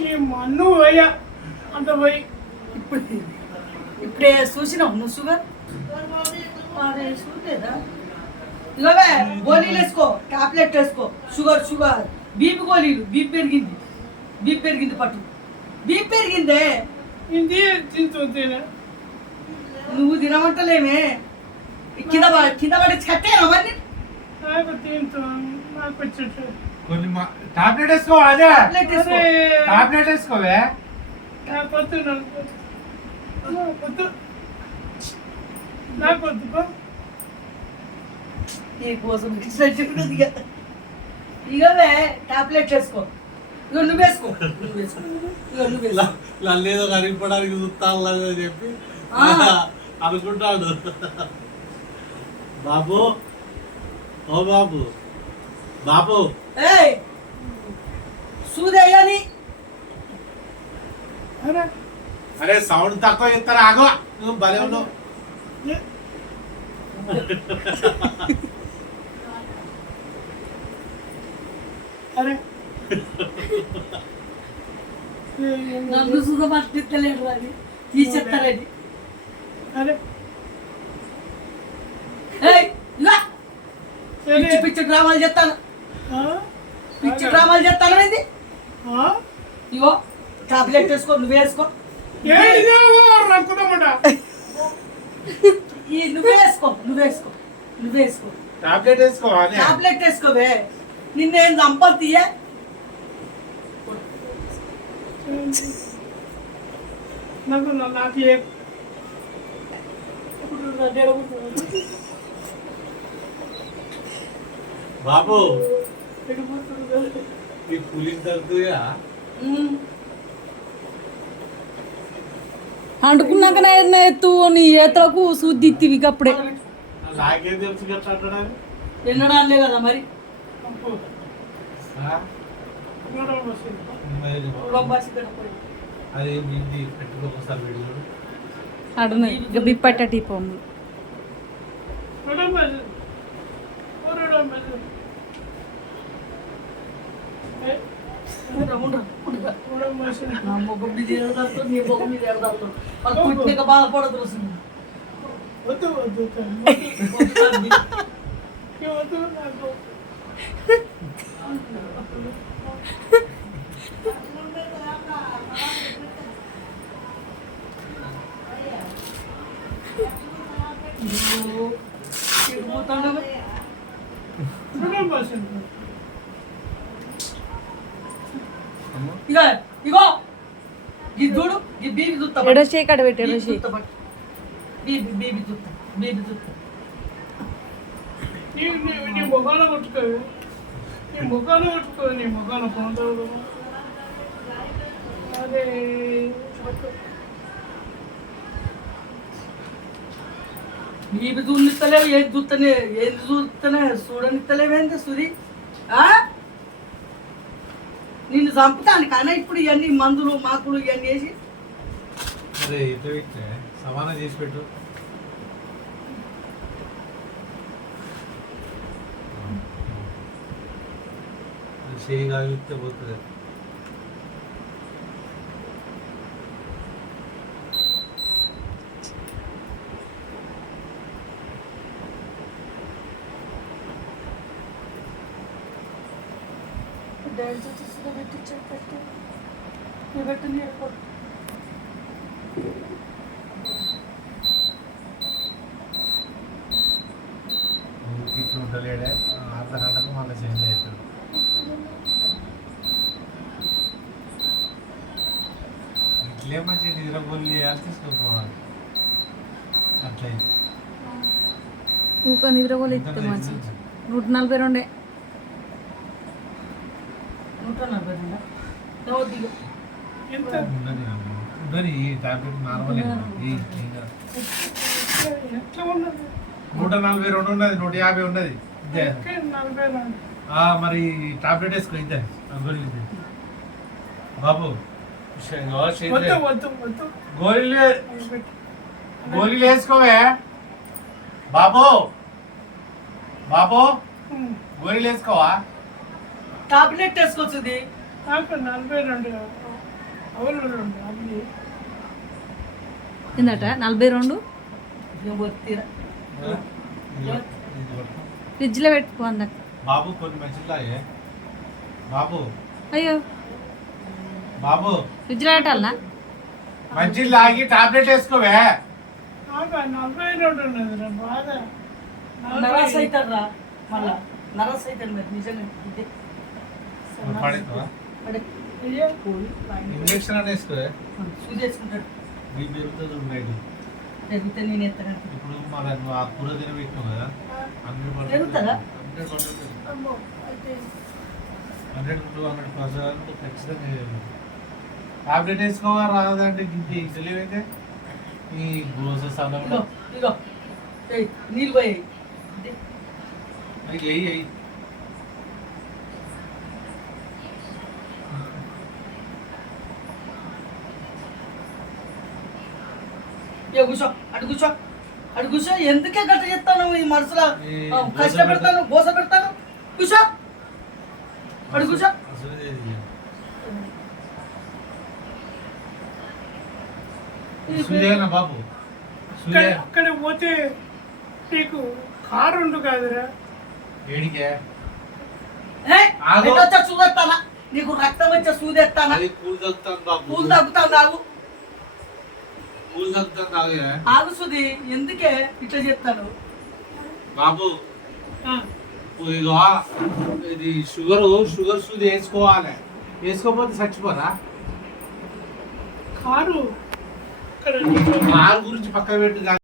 ఈ మన్ను పోయా అంత పోయి ఇప్పుడే చూసినావు నువ్వు షుగర్ అరే చూడలేదా ఇగోవే గోళీలు వేసుకో టాబ్లెట్ వేసుకో షుగర్ షుగర్ బీపీ గోళీలు బీపీ పెరిగింది పట్టు బీపీ పెరిగిందే ఇది తింటుంటేనే నువ్వు తినమంటలేమే కింద పడి కట్టేనా మరి నాకు తింటాను నాకు వచ్చేట్టు కొన్ని టాబ్లెట్ వేసుకో అదే టాబ్లెట్ వేసుకో టాబ్లెట్ వేసుకోవే నాకు వద్దు నాకు వద్దు నీ కోసం ఇగోవే టాబ్లెట్ వేసుకో ఇగో నువ్వు వేసుకో ఇగో నువ్వు వేసుకో నన్నేదో కరిగిపోవడానికి చూస్తాను చెప్పి అనుకుంటాడు బాబు ఓ బాబు బాబు ఏయ్ సూదయ్యని అరే అరే సౌండ్ తక్కువ ఇస్తారా ఆగో నువ్వు భలే ఉన్నావు అరే నన్ను సుధ పట్టించలేడు అని తీసేస్తారని అరే ఏయ్ ఇలా పిచ్చి పిచ్చి డ్రామాలు చేస్తాను పిచ్చి డ్రామాలు చేస్తాను ఏంది ఇగో టాబ్లెట్ వేసుకో నువ్వు వేసుకో నువ్వు వేసుకో టాబ్లెట్ వేసుకో టాబ్లెట్ వేసుకోవే నిన్నేం చంపలు తీయ నాకు బాబు ఈ కూలింగ్ తగ్గుతుందా అంటుకున్నాకనే ఎత్తు నీ ఏతలకు సూదిత్తివి అప్పుడే నాకేం తెలుసు గట్లా అంటాడని తినడాలే కదా మరి అదే ఇది పెట్టుకోసారి వీడియో అడున్నాయి ఇక బిప్పట్టి పొమ్ము నా మొగం మీద ఎడదాతో నీ మొగం మీద ఎడదాతో అది పుట్టినక బాధపడదు వస్తుంది వద్దు నాకు ఇగో ఈ చూడు ఈ బీబీ చూస్తా ఎడోషే కడ పెట్టి ఎడోషే బీబీ చూస్తా నీ ముఖాన కొట్టుకో నీ ముఖాన పొందడు అదే బీబీ చూడనిస్తలేవు ఏది చూస్తేనే చూడనిస్తలేవేంటి సురి నిన్ను చంపుతాను కానీ ఇప్పుడు ఇవన్నీ మందులు మాకులు ఇవన్నీ వేసి అరే ఇట్లా సమానం చేసి పెట్టు చేయి కాగితే పోతుంది ఇట్లా ఉండలేడే అర్ధ గంటకు మళ్ళీ చేంజ్ అవుతుంది ఇట్లే మంచి నిద్రపోలు చేయాలి తీసుకోపోవాలి అట్లయితే ఊక నిద్రపోలే ఇస్తే మంచి 142 ఉండని ఈ టాబ్లెట్ నార్మల్ ఎట్లా ఉన్నది 142 ఉన్నది 150 ఉన్నది ఇదే మరి టాబ్లెట్ వేసుకో ఇదే బాబు గోళీలు వేసుకోవే బాబు టాబ్లెట్ వేసుకోవచ్చుది నాకు 42 అవును అన్ని ఏందట 42 ఇక బొత్తిరా. ఫ్రిడ్జ్లో పెట్టుకో అందక. బాబు కొన్ని మంచిది తాగే బాబు అయ్యో బాబు ఫ్రిడ్జ్లో పెట్టాలనా? మంచిది లాగి టాబ్లెట్ వేసుకోవే. నాకు 42 ఉన్నది రా బాధ. నరాస్ అవుతాడు రా మళ్ళా. నరాస్ అవుతాడు మరి నిజంగా ఇదే. పడేస్తావా? పడే. అయ్యో పోయి వాడిని ఇంజక్షన్ అని వేసుకోవే. సూది వేసుకుంటాడు. నీకు పెరుగుతుంది ఉన్నాయి. పెరిగితే నేను ఎత్తగా ఇప్పుడు మళ్ళీ నువ్వు ఆ కూర తిన పెట్టినావు కదా 100% పెరుగుతుందా? 100% అమ్మో అయితే 100-200% ఖచ్చితంగా టాబ్లెట్ వేసుకోవా రాదంటే ఇంత తెలియైతే ఈ గ్రోసెస్ ఇగో అలా ఇగో ఏయ్ నీళ్ళు పోయి అయ్యి ఇక కూర్చో అటు కూర్చో అటు కూర్చో. ఎందుకే గట్ట చెప్తాను ఈ మనసులో ఈ కష్టపెడతాను గోస పెడతాను. కూర్చో అటు కూర్చో. అసలు సుజయన బాబు సుజయ అక్కడ పోతే నీకు కారు ఉండు కాదురా. ఏడికే ఏయ్, ఆగు. ఎటు వచ్చా చూదెత్తానా? నీకు రక్తం వచ్చే సూదెత్తానా? అది కూల్ తగ్గుతాను బాబు పూలు తగ్గుతావు ఆగు. కూల్ తగ్గుతాను తాగే ఆగు సుది. ఎందుకే ఇట్లా చెప్తాను? బాబు ఆ, ఇదిగో ఇది షుగర్ సూది వేసుకోవాలి. వేసుకోకపోతే చచ్చిపోరా. కారు ఇక్కడ కారు గురించి పక్క పెట్టి